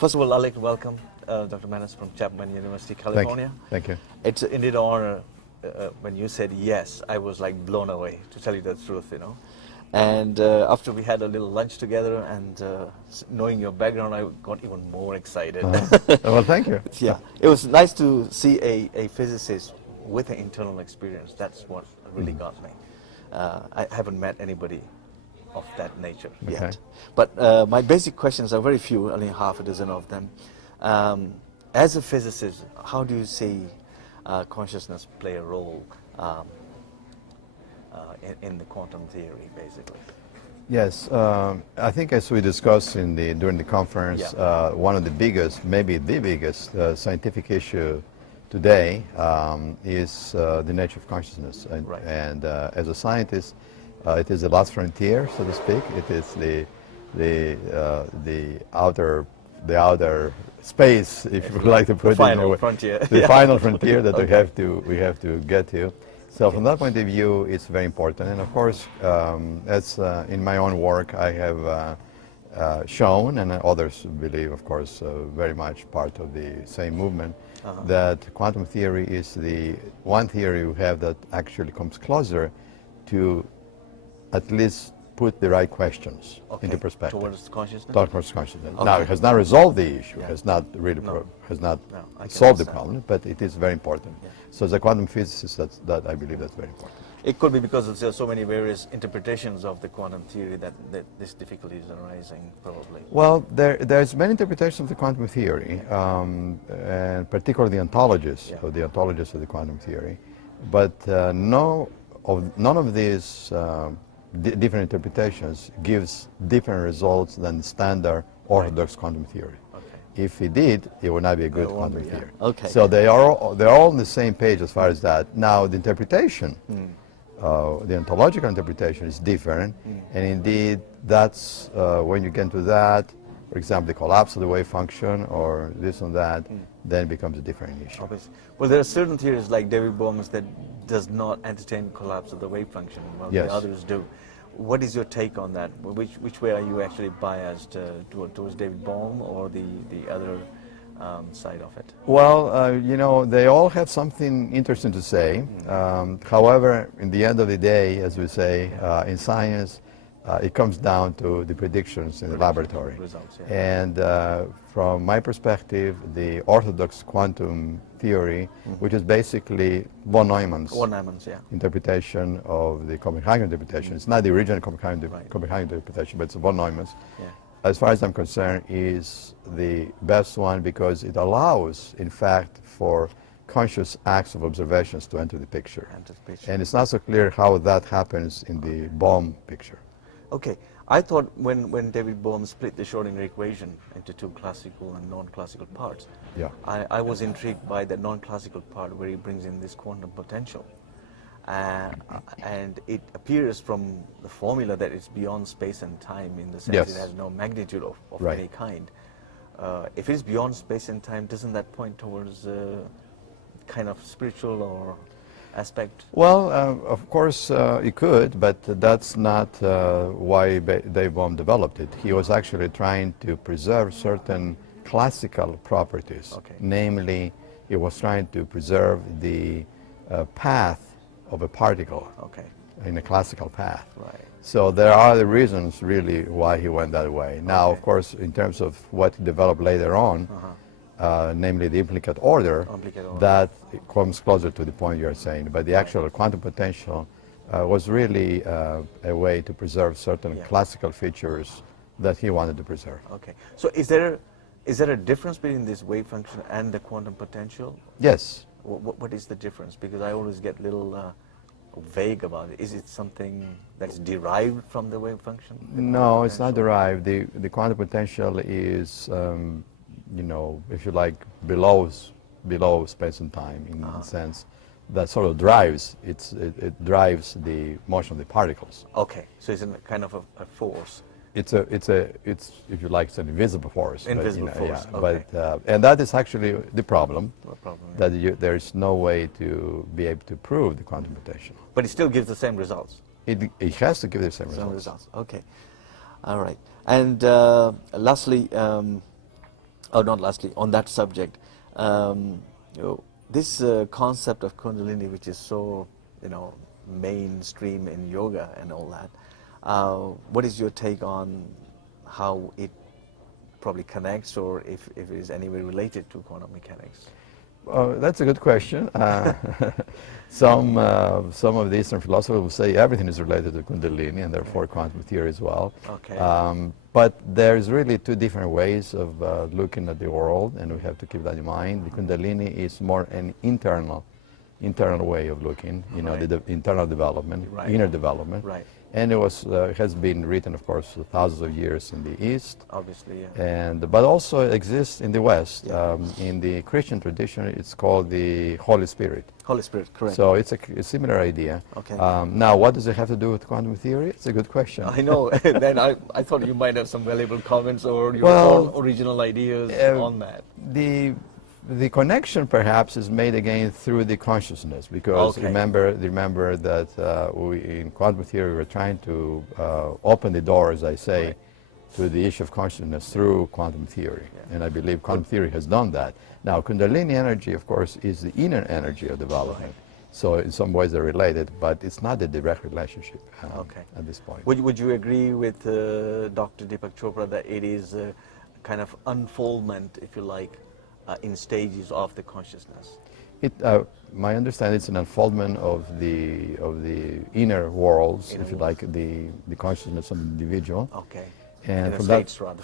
First of all, I'd like to welcome Dr. Menas from Chapman University, California. Thank you. It's indeed an honor. When you said yes, I was like blown away, to tell you the truth, you know. And after we had a little lunch together and knowing your background, I got even more excited. Well, thank you. Yeah, it was nice to see a physicist with an internal experience. That's what really got me. I haven't met anybody of that nature yet. But my basic questions are very few, only half a dozen of them. As a physicist, how do you see consciousness play a role in the quantum theory, basically? Yes, I think as we discussed during the conference, one of the biggest, maybe the biggest scientific issue today is the nature of consciousness. And as a scientist, it is the last frontier, so to speak. It is the outer space, if you would like to put it in a way. The final frontier that we have to get to. So from that point of view, it's very important. And of course, as in my own work, I have shown, and others believe, of course, very much part of the same movement, that quantum theory is the one theory we have that actually comes closer to at least put the right questions into perspective. Towards consciousness? Towards consciousness. Now, it has not resolved the issue, has not really solved the problem, but it is very important. So as a quantum physicist, that I believe that's very important. It could be because there are so many various interpretations of the quantum theory that this difficulty is arising, probably. Well, there's many interpretations of the quantum theory, and particularly the ontologists, of the quantum theory. But none of these different interpretations gives different results than the standard orthodox quantum theory. If it did, it would not be a good quantum theory. So they're all on the same page as far as that. Now the interpretation, the ontological interpretation is different, and indeed that's when you get into that, for example, the collapse of the wave function or this and that, then it becomes a different issue. Obviously. Well, there are certain theories like David Bohm's that does not entertain collapse of the wave function, while the others do. What is your take on that? Which way are you actually biased towards David Bohm or the other side of it? Well, you know, they all have something interesting to say. However, in the end of the day, as we say, in science, it comes down to the predictions in the laboratory. Results, and from my perspective, the orthodox quantum theory, which is basically von Neumann's interpretation of the Copenhagen interpretation. It's not the original Copenhagen interpretation, but it's von Neumann's. As far as I'm concerned, is the best one because it allows, in fact, for conscious acts of observations to enter the picture. And it's not so clear how that happens in the Bohm picture. Okay, I thought when David Bohm split the Schrodinger equation into two classical and non-classical parts, I was intrigued by the non-classical part where he brings in this quantum potential. And it appears from the formula that it's beyond space and time in the sense it has no magnitude of any kind. If it's beyond space and time, doesn't that point towards kind of spiritual or aspect? Well, of course it could, but that's not why Dave Bohm developed it. He was actually trying to preserve certain classical properties. Namely, he was trying to preserve the path of a particle in a classical path. So there are the reasons really why he went that way. Now, of course, in terms of what he developed later on, namely the implicate order, that comes closer to the point you're saying. But the actual quantum potential was really a way to preserve certain classical features that he wanted to preserve. So is there a difference between this wave function and the quantum potential? Yes. What is the difference? Because I always get a little vague about it. Is it something that's derived from the wave function? No, it's not derived. The quantum potential is you know, if you like, below space and time in the sense that sort of drives it drives the motion of the particles. So it's a kind of a force. It's if you like, it's an invisible force. Invisible force. But and that is actually the problem. That there is no way to be able to prove the quantum potential. But it still gives the same results. It has to give the same results. Okay. All right. And lastly, Oh, not lastly, on that subject, this concept of Kundalini, which is so, mainstream in yoga and all that, what is your take on how it probably connects, or if it is anyway related to quantum mechanics? That's a good question. Some of the Eastern philosophers will say everything is related to Kundalini and therefore quantum theory as well. Okay. But there's really two different ways of looking at the world, and we have to keep that in mind. The Kundalini is more an internal way of looking, the internal development, inner development. Right. And it has been written, of course, thousands of years in the East. Obviously, yeah. But also exists in the West. Yeah. In the Christian tradition, it's called the Holy Spirit. Holy Spirit, correct. So it's a similar idea. Okay. Now, what does it have to do with quantum theory? It's a good question. I know. Then I thought you might have some valuable comments or your own original ideas on that. The connection perhaps is made again through the consciousness, because remember that in quantum theory we're trying to open the door, as I say, to the issue of consciousness through quantum theory. Yeah. And I believe quantum theory has done that. Now, Kundalini energy, of course, is the inner energy of development. So in some ways they're related, but it's not a direct relationship at this point. Would you agree with Dr. Deepak Chopra that it is a kind of unfoldment, if you like, in stages of the consciousness? My understanding is an unfoldment of the inner worlds, if you like, the consciousness of the individual. Okay. And from states, rather.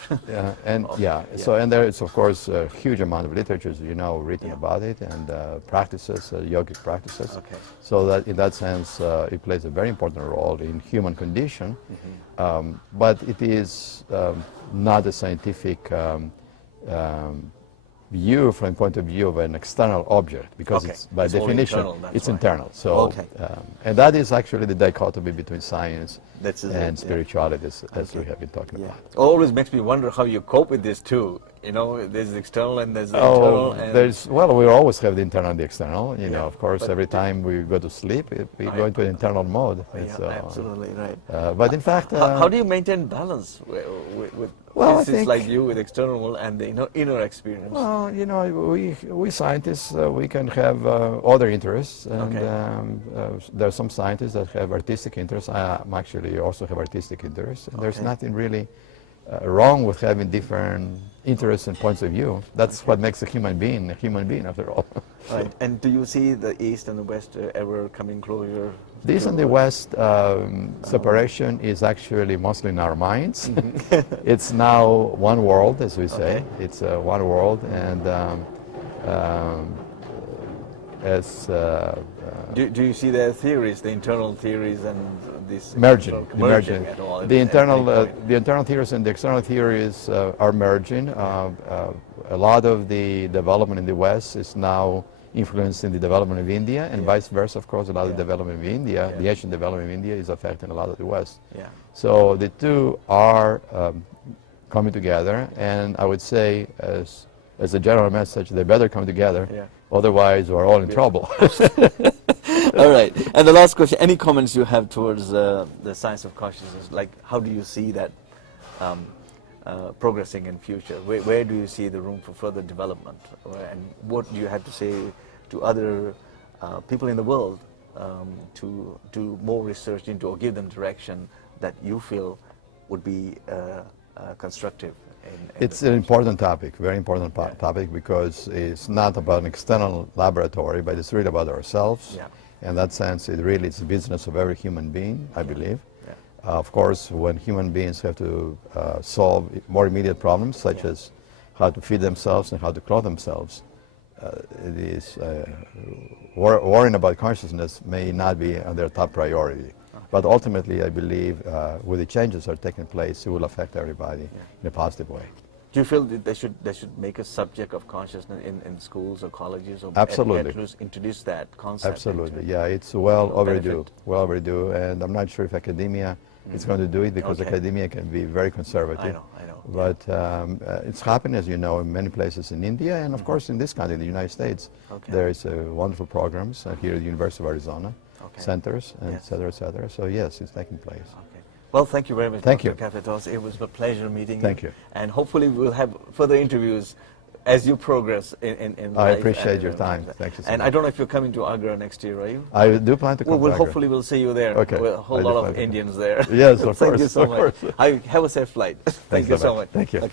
So and there is, of course, a huge amount of literature, written about it, and practices, yogic practices. Okay. So that in that sense, it plays a very important role in human condition, but it is not a scientific view from the point of view of an external object, because it's, by definition, it's internal. So, and that is actually the dichotomy between science and spirituality, as we have been talking about. It always makes me wonder how you cope with this too. There's the external and there's the internal. And we always have the internal and the external. Of course, every time we go to sleep, we go into an internal mode. Absolutely right. But in fact, how do you maintain balance with physicists like you, with external and the inner experience? Well, we scientists, we can have other interests, and there are some scientists that have artistic interests. I actually also have artistic interests, and there's nothing really wrong with having different interests and points of view. That's what makes a human being after all. Right. And do you see the East and the West ever coming closer? The East and the West separation is actually mostly in our minds. It's now one world, as we say. It's one world, and do you see the theories, the internal theories, and this merging at all? The internal theories and the external theories are merging. A lot of the development in the West is now influencing the development of India, and vice versa. Of course, a lot of the development of India, the Asian development of India, is affecting a lot of the West. So the two are coming together, and I would say, as a general message, they better come together. Otherwise, we're all in trouble. All right. And the last question, any comments you have towards the science of consciousness? Like, how do you see that progressing in future? Where do you see the room for further development? And what do you have to say to other people in the world to do more research into, or give them direction that you feel would be constructive? It's an important topic, very important topic, because it's not about an external laboratory, but it's really about ourselves. In that sense, it really is the business of every human being, I believe. Of course, when human beings have to solve more immediate problems, such as how to feed themselves and how to clothe themselves, it is worrying about consciousness may not be on their top priority. But ultimately, I believe, with the changes that are taking place, it will affect everybody in a positive way. Do you feel that they should make a subject of consciousness in schools or colleges, or introduce that concept? Absolutely, it's well overdue, and I'm not sure if academia is going to do it, because academia can be very conservative. I know. But it's happening, as you know, in many places in India, and of course in this country, in the United States. There is wonderful programs here at the University of Arizona, centers, and et cetera, et cetera. So yes, it's taking place. Well, thank you very much, Thank Dr. you. Kafatos. It was a pleasure meeting you. Thank you. And hopefully we'll have further interviews as you progress in I life. appreciate and your in time. life. Thank you so And much. I don't know if you're coming to Agra next year, are you? I do plan to come Well, to Agra. hopefully we'll see you there. Okay. With a whole I do lot plan of to come. Indians there. Yes, of Thank course. you so of much. course. Have a safe flight. Thank Thanks you so so much. much. Thank you. Okay.